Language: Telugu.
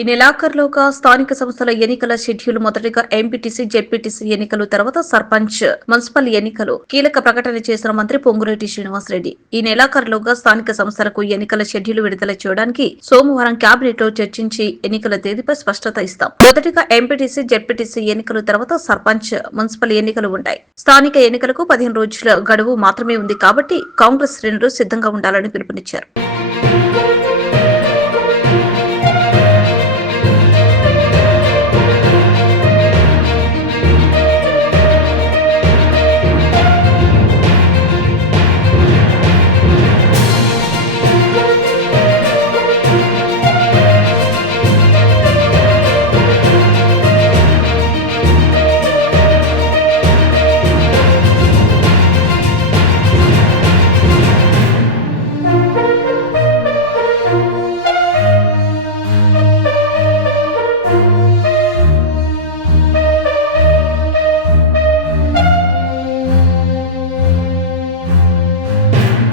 ఈ నెలాఖరులోగా స్థానిక సంస్థల ఎన్నికల షెడ్యూల్ మొదటిగా ఎంపీటీసీ, జెడ్పీటీసీ ఎన్నికలు, తర్వాత సర్పంచ్, మున్సిపల్ ఎన్నికలు కీలక ప్రకటన చేసిన మంత్రి పొంగులేటి శ్రీనివాసరెడ్డి. ఈ నెలాఖరులోగా స్థానిక సంస్థలకు ఎన్నికల షెడ్యూల్ విడుదల చేయడానికి సోమవారం కేబినెట్ లో చర్చించి ఎన్నికల తేదీపై స్పష్టత ఇస్తాం. మొదటిగా ఎంపీటీసీ, జెడ్పీటీసీ ఎన్నికలు, తర్వాత సర్పంచ్, మున్సిపల్ ఎన్నికలు ఉంటాయి. స్థానిక ఎన్నికలకు 15 రోజుల గడువు మాత్రమే ఉంది కాబట్టి కాంగ్రెస్ శ్రేణులు సిద్ధంగా ఉండాలని పిలుపునిచ్చారు.